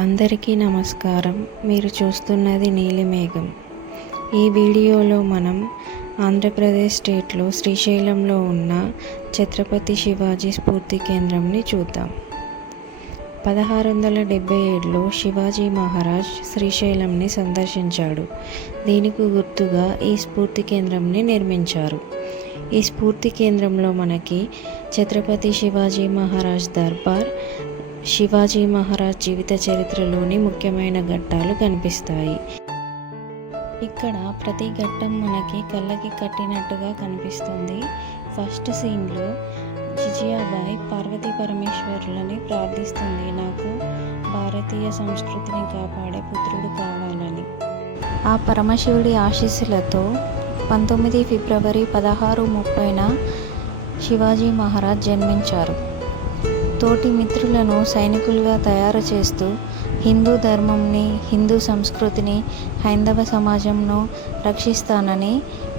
అందరికీ నమస్కారం. మీరు చూస్తున్నది నీలిమేఘం. ఈ వీడియోలో మనం ఆంధ్రప్రదేశ్ స్టేట్లో శ్రీశైలంలో ఉన్న ఛత్రపతి శివాజీ స్ఫూర్తి కేంద్రంని చూద్దాం. 1677లో శివాజీ మహారాజ్ శ్రీశైలంని సందర్శించాడు. దీనికి గుర్తుగా ఈ స్ఫూర్తి కేంద్రంని నిర్మించారు. ఈ స్ఫూర్తి కేంద్రంలో మనకి ఛత్రపతి శివాజీ మహారాజ్ దర్బార్, శివాజీ మహారాజ్ జీవిత చరిత్రలోని ముఖ్యమైన ఘట్టాలు కనిపిస్తాయి. ఇక్కడ ప్రతి ఘట్టం మనకి కళ్ళకి కట్టినట్టుగా కనిపిస్తుంది. ఫస్ట్ సీన్లో జిజియాబాయి పార్వతీ పరమేశ్వరులని ప్రార్థిస్తుంది, నాకు భారతీయ సంస్కృతిని కాపాడే పుత్రుడు కావాలని. ఆ పరమశివుడి ఆశీస్సులతో 19 ఫిబ్రవరి 1630న శివాజీ మహారాజ్ జన్మించారు. తోటి మిత్రులను సైనికులుగా తయారు చేస్తూ హిందూ ధర్మంని, హిందూ సంస్కృతిని, హైందవ సమాజంను రక్షిస్తానని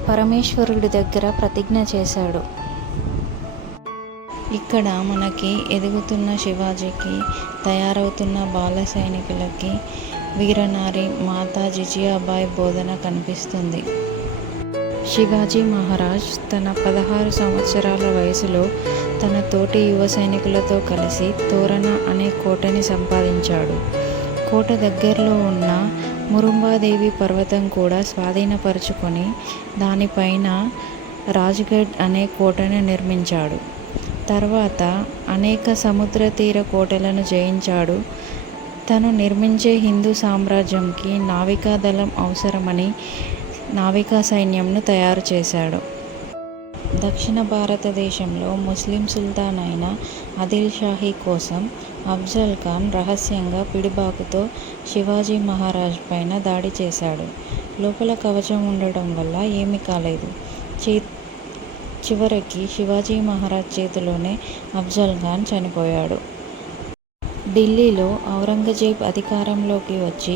పరమేశ్వరుడి దగ్గర ప్రతిజ్ఞ చేశాడు. ఇక్కడ మనకి ఎదుగుతున్న శివాజీకి, తయారవుతున్న బాల సైనికులకి వీరనారి మాతా జిజియాబాయి బోధన కనిపిస్తుంది. శివాజీ మహారాజ్ తన 16 సంవత్సరాల వయసులో తన తోటి యువ సైనికులతో కలిసి తోరణ అనే కోటని సంపాదించాడు. కోట దగ్గరలో ఉన్న మురుంబాదేవి పర్వతం కూడా స్వాధీనపరుచుకొని దానిపైన రాజ్గఢ్ అనే కోటను నిర్మించాడు. తర్వాత అనేక సముద్ర తీర కోటలను జయించాడు. తను నిర్మించే హిందూ సామ్రాజ్యంకి నావికా దళం అవసరమని నావికా సైన్యంను తయారు చేశాడు. దక్షిణ భారతదేశంలో ముస్లిం సుల్తాన్ అయిన ఆదిల్ షాహీ కోసం అఫ్జల్ ఖాన్ రహస్యంగా పిడిబాకుతో శివాజీ మహారాజ్ పైన దాడి చేశాడు. లోపల కవచం ఉండడం వల్ల ఏమీ కాలేదు. చివరికి శివాజీ మహారాజ్ చేతిలోనే అఫ్జల్ ఖాన్ చనిపోయాడు. ఢిల్లీలో ఔరంగజేబ్ అధికారంలోకి వచ్చి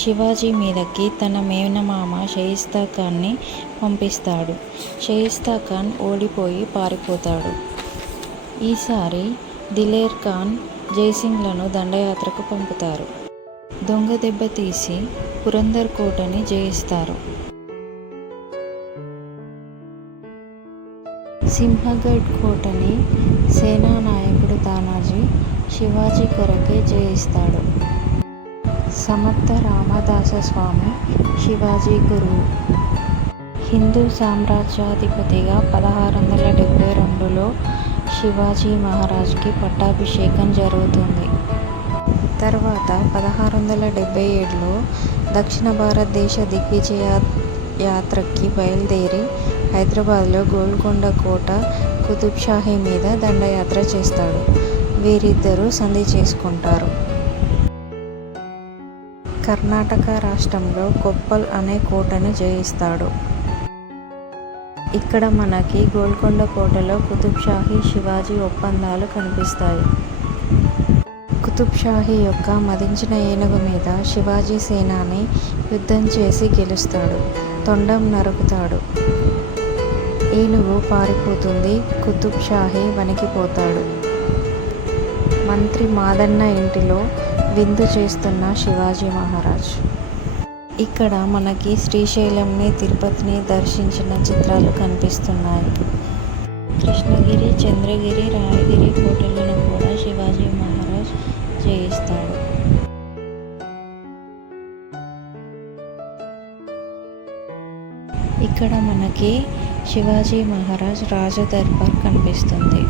శివాజీ మీదకి తన మేనమామ షాయిస్తా ఖాన్ని పంపిస్తాడు. షాయిస్తా ఖాన్ ఓడిపోయి పారిపోతాడు. ఈసారి దిలేర్ ఖాన్, జైసింగ్లను దండయాత్రకు పంపుతారు. దొంగ దెబ్బ తీసి పురందర్ కోటని జయిస్తారు. సింహగఢ్ కోటని సేనా నాయకుడు తానాజీ శివాజీ కొరకే జయిస్తాడు. సమర్థ రామదాస స్వామి శివాజీ గురువు. హిందూ సామ్రాజ్యాధిపతిగా 1672లో శివాజీ మహారాజ్కి పట్టాభిషేకం జరుగుతుంది. తర్వాత 1677లో దక్షిణ భారతదేశ దిగ్విజయ యాత్రకి బయలుదేరి హైదరాబాద్లో గోల్కొండ కోట, కుతుబ్ షాహీ మీద దండయాత్ర చేస్తాడు. వీరిద్దరూ సంధి చేసుకుంటారు. కర్ణాటక రాష్ట్రంలో కొప్పల్ అనే కోటను జయిస్తాడు. ఇక్కడ మనకి గోల్కొండ కోటలో కుతుబ్ షాహీ, శివాజీ ఒప్పందాలు కనిపిస్తాయి. కుతుబ్ షాహీ యొక్క మదించిన ఏనుగు మీద శివాజీ సేనాని యుద్ధం చేసి గెలుస్తాడు. తొండం నరుకుతాడు. ఏనుగు పారిపోతుంది. కుతుబ్ షాహీ వణికిపోతాడు. మంత్రి మాదన్న ఇంటిలో విందు చేస్తున్న శివాజీ మహారాజ్. ఇక్కడ మనకి శ్రీశైలంని, తిరుపతిని దర్శించిన చిత్రాలు కనిపిస్తున్నాయి. కృష్ణగిరి, చంద్రగిరి, రాయగిరి కోటలను కూడా శివాజీ మహారాజ్ జయిస్తాడు. ఇక్కడ మనకి శివాజీ మహారాజ్ రాజదర్బార్ కనిపిస్తుంది.